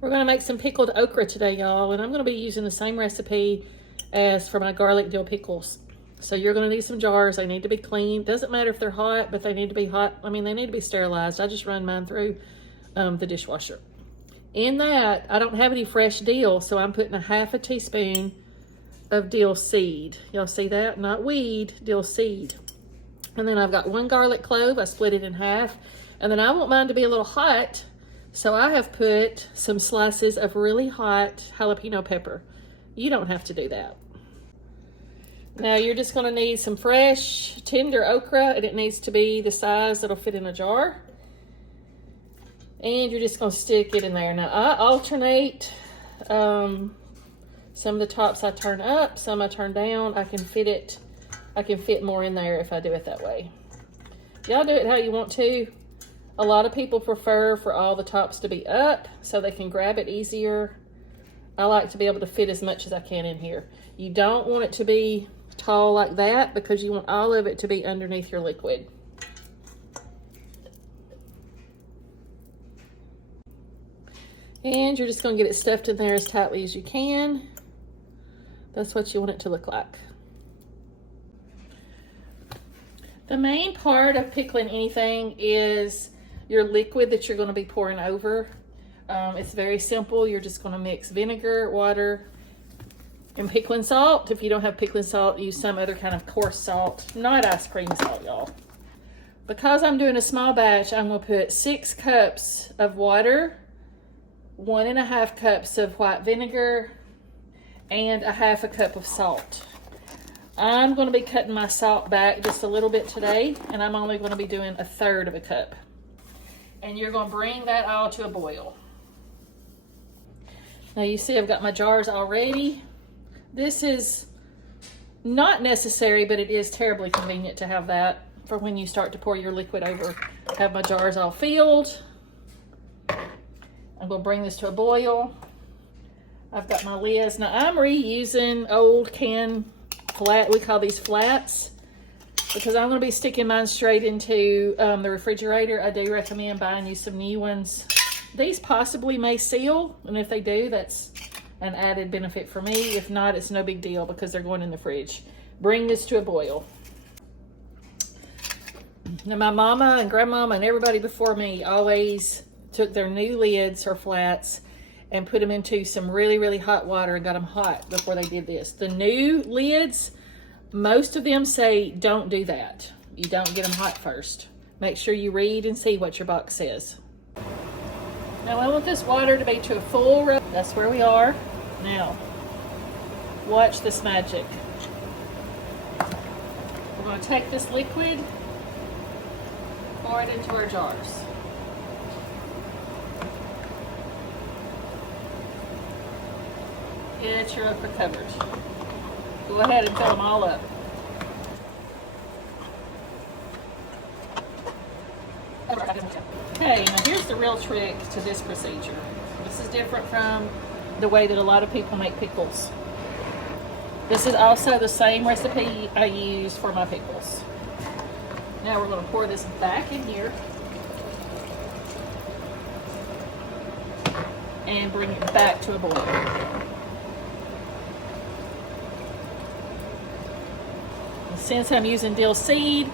We're gonna make some pickled okra today, y'all, and I'm gonna be using the same recipe as for my garlic dill pickles. So you're gonna need some jars. They need to be clean. Doesn't matter if they're hot, but they need to be hot. I mean, they need to be sterilized. I just run mine through the dishwasher. In that, I don't have any fresh dill, so I'm putting a half a teaspoon of dill seed. Y'all see that? Not weed, dill seed. And then I've got 1 garlic clove. I split it in half. And then I want mine to be a little hot, so I have put some slices of really hot jalapeno pepper. You don't have to do that. Now you're just gonna need some fresh, tender okra, and it needs to be the size that'll fit in a jar. And you're just gonna stick it in there. Now I alternate, some of the tops I turn up, some I turn down. I can fit more in there if I do it that way. Y'all do it how you want to. A lot of people prefer for all the tops to be up so they can grab it easier. I like to be able to fit as much as I can in here. You don't want it to be tall like that because you want all of it to be underneath your liquid. And you're just gonna get it stuffed in there as tightly as you can. That's what you want it to look like. The main part of pickling anything is your liquid that you're gonna be pouring over. It's very simple. You're just gonna mix vinegar, water, and pickling salt. If you don't have pickling salt, use some other kind of coarse salt, not ice cream salt, y'all. Because I'm doing a small batch, I'm gonna put 6 cups of water, 1½ cups of white vinegar, and a ½ a cup of salt. I'm gonna be cutting my salt back just a little bit today, and I'm only gonna be doing 1/3 of a cup. And you're gonna bring that all to a boil. Now you see I've got my jars all ready. This is not necessary, but it is terribly convenient to have that for when you start to pour your liquid over. Have my jars all filled. I'm gonna bring this to a boil. I've got my lids. Now I'm reusing old can flat, we call these flats, because I'm gonna be sticking mine straight into the refrigerator. I do recommend buying you some new ones. These possibly may seal, and if they do, that's an added benefit for me. If not, it's no big deal because they're going in the fridge. Bring this to a boil. Now my mama and grandmama and everybody before me always took their new lids or flats and put them into some really, really hot water and got them hot before they did this. The new lids, most of them say don't do that. You don't get them hot first. Make sure you read and see what your box says. Now I want this water to be to a full rub. That's where we are. Now, watch this magic. We're gonna take this liquid, pour it into our jars. Get your okra covered. Go ahead and fill them all up. Okay, now here's the real trick to this procedure. This is different from the way that a lot of people make pickles. This is also the same recipe I use for my pickles. Now we're going to pour this back in here and bring it back to a boil. Since I'm using dill seed,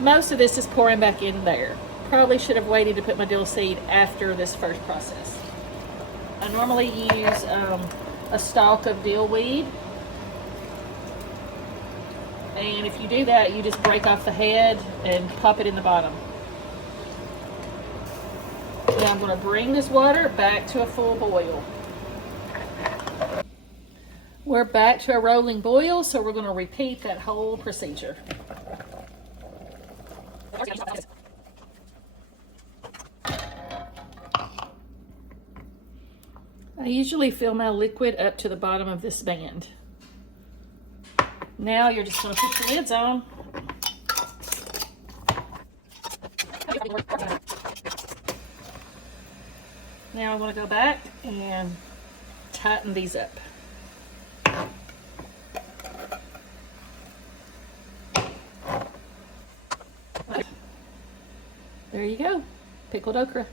most of this is pouring back in there. Probably should have waited to put my dill seed after this first process. I normally use a stalk of dill weed. And if you do that, you just break off the head and pop it in the bottom. Now I'm going to bring this water back to a full boil. We're back to a rolling boil, so we're going to repeat that whole procedure. I usually fill my liquid up to the bottom of this band. Now you're just going to put your lids on. Now I'm going to go back and tighten these up. There you go, pickled okra.